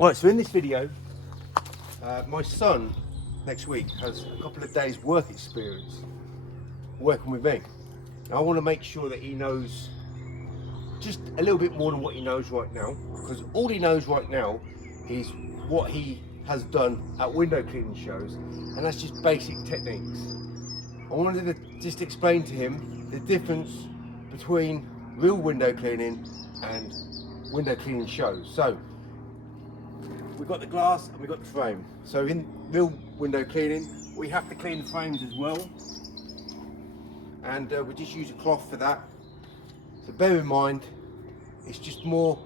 Right, so in this video, my son next week has a couple of days work experience working with me. Now, I want to make sure that he knows just a little bit more than what he knows right now, because all he knows right now is what he has done at window cleaning shows, and that's just basic techniques. I wanted to just explain to him the difference between real window cleaning and window cleaning shows. So we've got the glass and we've got the frame. So in real window cleaning, we have to clean the frames as well, and we just use a cloth for that. So bear in mind, it's just more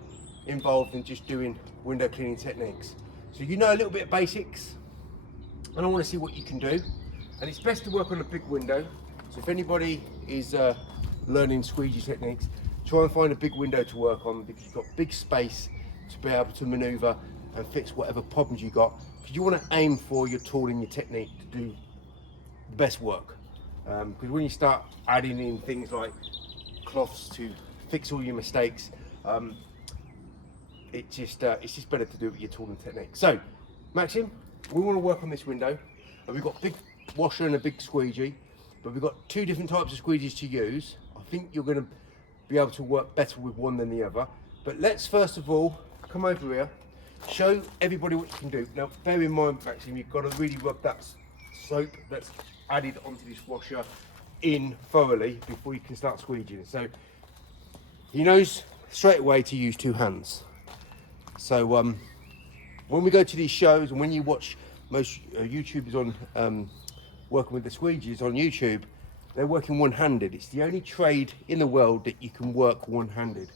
involved than just doing window cleaning techniques. So you know a little bit of basics, and I want to see what you can do. And it's best to work on a big window. So if anybody is learning squeegee techniques, try and find a big window to work on, because you've got big space to be able to maneuver and fix whatever problems you got. Because you want to aim for your tool and your technique to do the best work. Because when you start adding in things like cloths to fix all your mistakes, it's just better to do it with your tool and technique. So, Maxim, we want to work on this window, and we've got a big washer and a big squeegee, but we've got two different types of squeegees to use. I think you're going to be able to work better with one than the other. But let's first of all come over here, show everybody what you can do. Now, bear in mind, Maxim, you've got to really rub that soap that's added onto this washer in thoroughly before you can start squeegeeing. So he knows straight away to use two hands. So when we go to these shows, and when you watch most YouTubers on working with the squeegees on YouTube, they're working one-handed. It's the only trade in the world that you can work one-handed,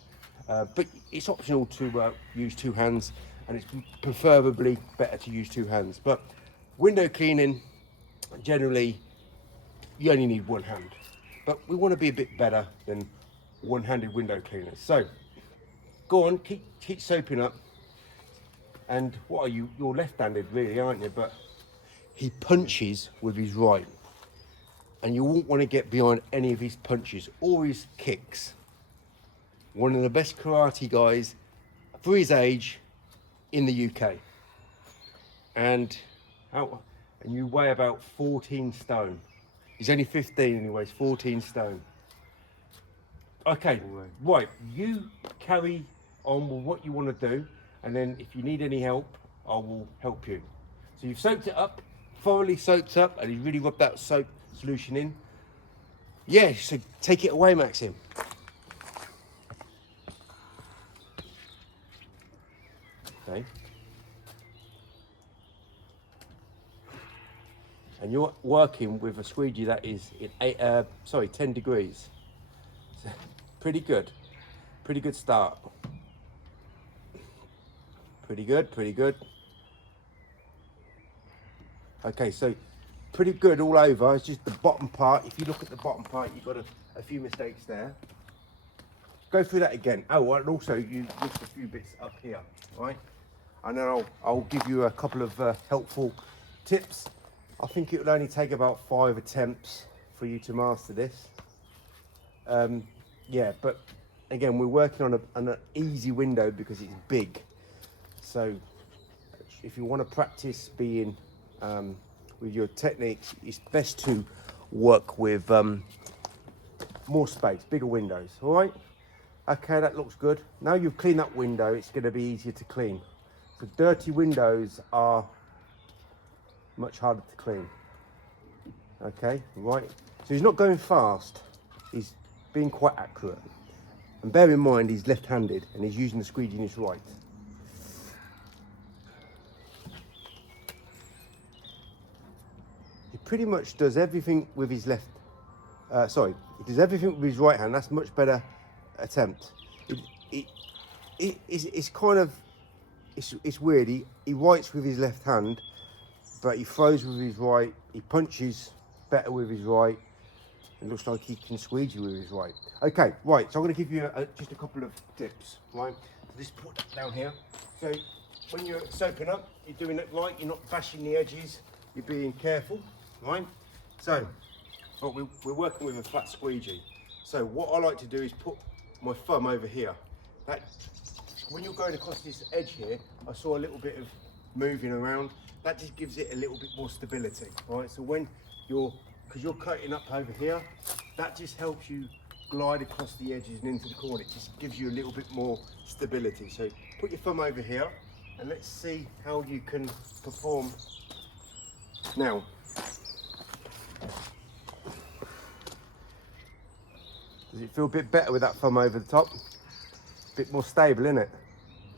but it's optional to use two hands, and it's preferably better to use two hands. But window cleaning, generally you only need one hand, but we want to be a bit better than one-handed window cleaners. So go on, keep soaping up. And what are you? You're left-handed really, aren't you? But he punches with his right, and you won't want to get behind any of his punches or his kicks. One of the best karate guys for his age in the UK, and you weigh about 14 stone. He's only 15 and he weighs 14 stone. Okay, right, you carry on with what you want to do, and then if you need any help, I will help you. So you've soaked it up, thoroughly soaked up, and you really rubbed that soap solution in. Yeah, so take it away, Maxim. Okay. And you're working with a squeegee that is in 10 degrees. So, pretty good start. Pretty good. Okay, so pretty good all over. It's just the bottom part. If you look at the bottom part, you've got a few mistakes there. Go through that again. Oh, and also you missed a few bits up here, right? And then I'll give you a couple of helpful tips. I think it will only take about 5 attempts for you to master this. Yeah, but again, we're working on an easy window because it's big. So if you want to practice being with your techniques, it's best to work with more space, bigger windows. All right? Okay, that looks good. Now you've cleaned that window, it's going to be easier to clean. So dirty windows are much harder to clean. Okay, right. So he's not going fast. He's being quite accurate. And bear in mind, he's left-handed and he's using the squeegee in his right. He pretty much does everything with his left. He does everything with his right hand. That's a much better attempt. It's kind of, it's weird. He writes with his left hand, but he throws with his right. He punches better with his right. It looks like he can squeegee with his right. Okay, right, so I'm going to give you just a couple of tips, right? So just put that down here. So when you're soaping up, you're doing it right, you're not bashing the edges, you're being careful, right? So, we're working with a flat squeegee. So what I like to do is put my thumb over here. That when you're going across this edge here, I saw a little bit of moving around. That just gives it a little bit more stability, right? So when because you're cutting up over here, that just helps you glide across the edges and into the corner. It just gives you a little bit more stability. So put your thumb over here and let's see how you can perform now. Does it feel a bit better with that thumb over the top? A bit more stable, isn't it?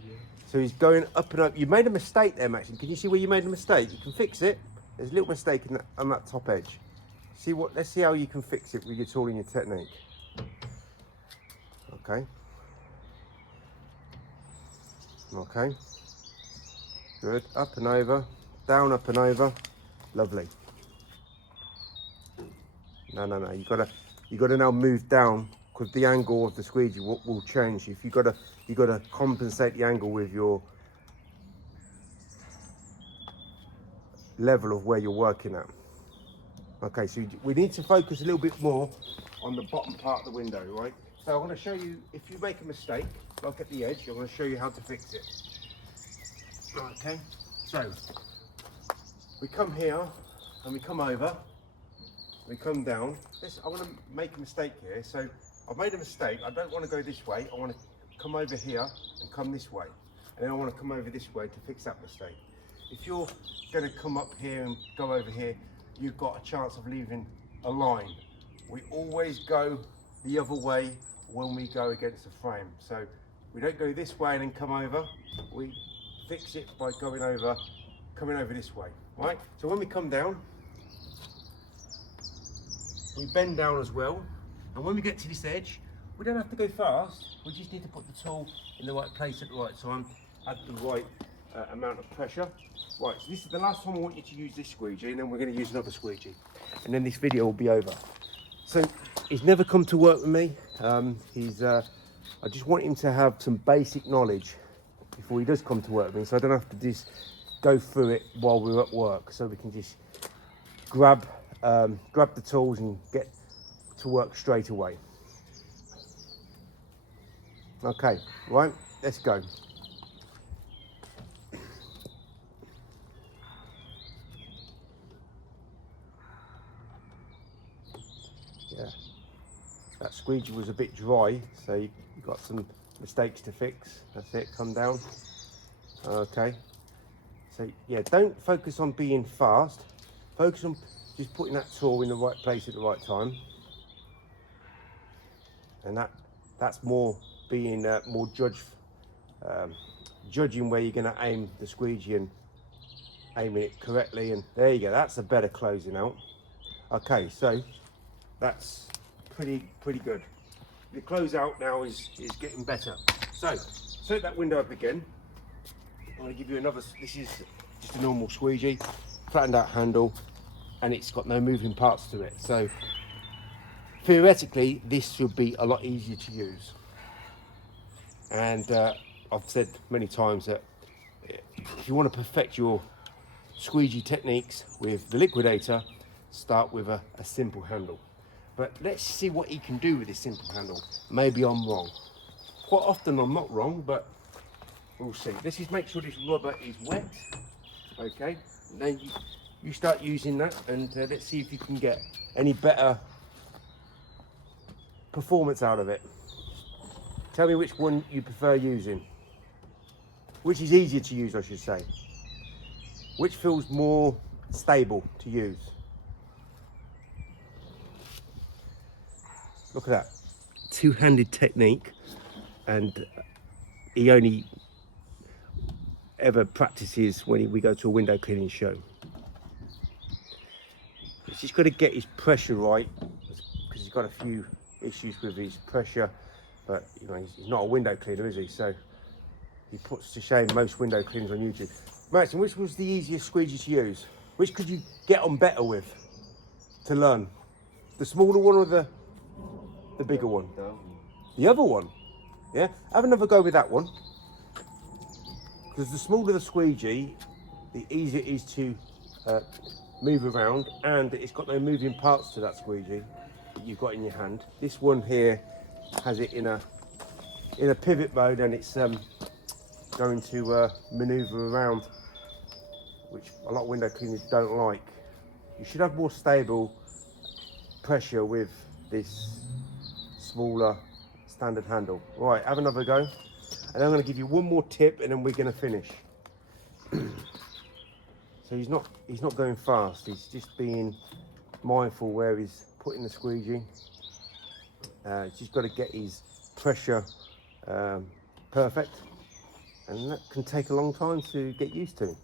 Yeah. So he's going up and up. You made a mistake there, Maxine. Can you see where you made a mistake? You can fix it. There's a little mistake on that top edge. Let's see how you can fix it with your tool and your technique. Okay. Okay. Good. Up and over. Down, up and over. Lovely. No. You gotta now move down because the angle of the squeegee will change. If you gotta compensate the angle with your level of where you're working at. Okay, so we need to focus a little bit more on the bottom part of the window, right? So I'm going to show you, if you make a mistake, like at the edge, I'm going to show you how to fix it. Okay, so we come here and we come over, we come down. I want to make a mistake here. So I've made a mistake. I don't want to go this way. I want to come over here and come this way. And then I want to come over this way to fix that mistake. If you're going to come up here and go over here, you've got a chance of leaving a line. We always go the other way when we go against the frame. So we don't go this way and then come over. We fix it by coming over this way, right? So when we come down, we bend down as well. And when we get to this edge, we don't have to go fast. We just need to put the tool in the right place at the right time, at the right amount of pressure. Right, so this is the last time I want you to use this squeegee, and then we're going to use another squeegee, and then this video will be over. So he's never come to work with me. I just want him to have some basic knowledge before he does come to work with me, so I don't have to just go through it while we're at work. So we can just grab the tools and get to work straight away. Okay, right, let's go. Yeah, that squeegee was a bit dry, so you got some mistakes to fix. That's it, come down. Okay, so yeah, don't focus on being fast. Focus on just putting that tool in the right place at the right time. And that's more being more judging where you're going to aim the squeegee and aiming it correctly. And there you go, that's a better closing out. Okay, so that's pretty good. The close out now is getting better. So set that window up again. I'm going to give you another. This is just a normal squeegee, flattened out handle, and it's got no moving parts to it. So theoretically, this should be a lot easier to use. And I've said many times that if you want to perfect your squeegee techniques with the Liquidator, start with a simple handle. But let's see what he can do with this simple handle. Maybe I'm wrong. Quite often I'm not wrong, but we'll see. Let's just make sure this rubber is wet. Okay, and then you start using that, and let's see if you can get any better performance out of it. Tell me which one you prefer using. Which is easier to use, I should say. Which feels more stable to use. Look at that. Two-handed technique, and he only ever practices when we go to a window cleaning show. He's just got to get his pressure right, because he's got a few issues with his pressure, but you know, he's not a window cleaner, is he? So he puts to shame most window cleaners on YouTube. Maxim, which was the easiest squeegee to use? Which could you get on better with to learn? The smaller one or the bigger one? The other one? Yeah, have another go with that one. Because the smaller the squeegee, the easier it is to move around, and it's got no moving parts to that squeegee that you've got in your hand. This one here has it in a pivot mode, and it's going to maneuver around, which a lot of window cleaners don't like. You should have more stable pressure with this smaller standard handle. Right, have another go. And I'm going to give you one more tip and then we're going to finish. So he's not going fast, he's just being mindful where he's putting the squeegee. He's just got to get his pressure perfect, and that can take a long time to get used to.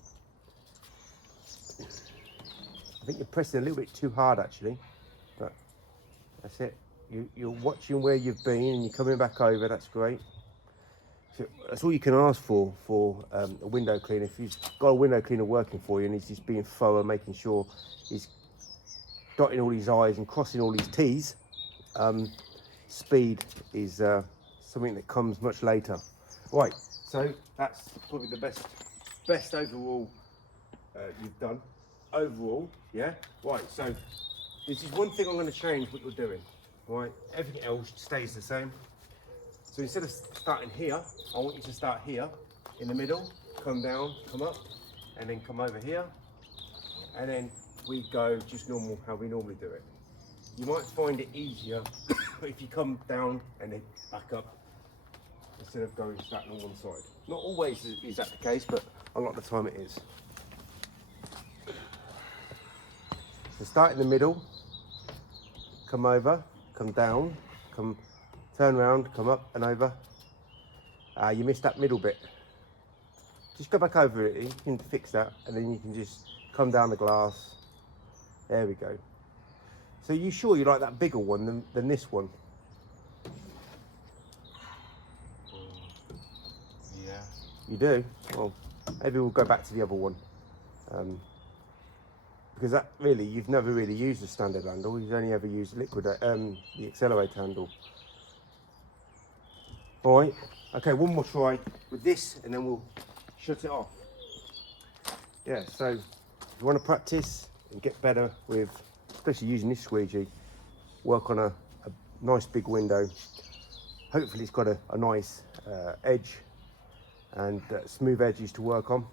I think you're pressing a little bit too hard actually, but that's it. You're watching where you've been and you're coming back over, that's great. So that's all you can ask for a window cleaner. If you've got a window cleaner working for you and he's just being thorough, making sure he's dotting all his I's and crossing all his T's, speed is something that comes much later. Right, so that's probably the best overall you've done. Overall, yeah? Right, so this is one thing I'm going to change what you're doing. Right, everything else stays the same. So instead of starting here, I want you to start here, in the middle, come down, come up, and then come over here. And then we go just normal, how we normally do it. You might find it easier if you come down and then back up, instead of going starting on one side. Not always is that the case, but a lot of the time it is. So start in the middle, come over, come down, turn around, come up and over. You missed that middle bit. Just go back over it, you can fix that, and then you can just come down the glass. There we go. So you sure you like that bigger one than this one? Yeah. You do? Well, maybe we'll go back to the other one. Because that really, you've never really used the standard handle, you've only ever used the accelerator handle. All right, okay, one more try with this and then we'll shut it off. Yeah, so if you want to practice and get better with, especially using this squeegee, work on a nice big window. Hopefully it's got a nice edge and smooth edges to work on.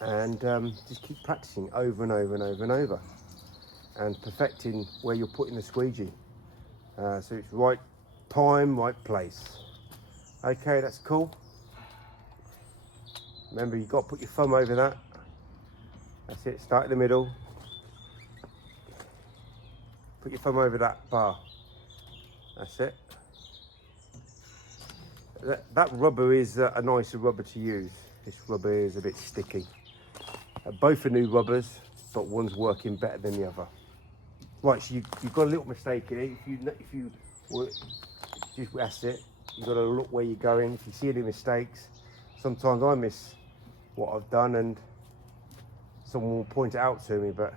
And just keep practicing over and over and over and over and perfecting where you're putting the squeegee. So it's right time, right place. Okay, that's cool. Remember, you've got to put your thumb over that. That's it, start in the middle. Put your thumb over that bar. That's it. That rubber is a nicer rubber to use. This rubber is a bit sticky. Both are new rubbers, but one's working better than the other. Right, so you've got a little mistake here. If you were, just that's it. You've got to look where you're going. If you see any mistakes, sometimes I miss what I've done and someone will point it out to me, but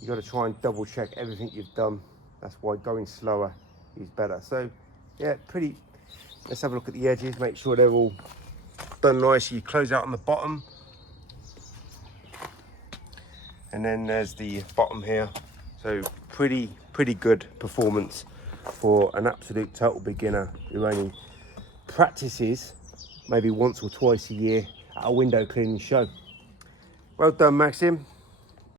you've got to try and double check everything you've done. That's why going slower is better. So yeah, let's have a look at the edges, make sure they're all done nice. You close out on the bottom. And then there's the bottom here. So pretty good performance for an absolute total beginner who only practices maybe once or twice a year at a window cleaning show. Well done, Maxim.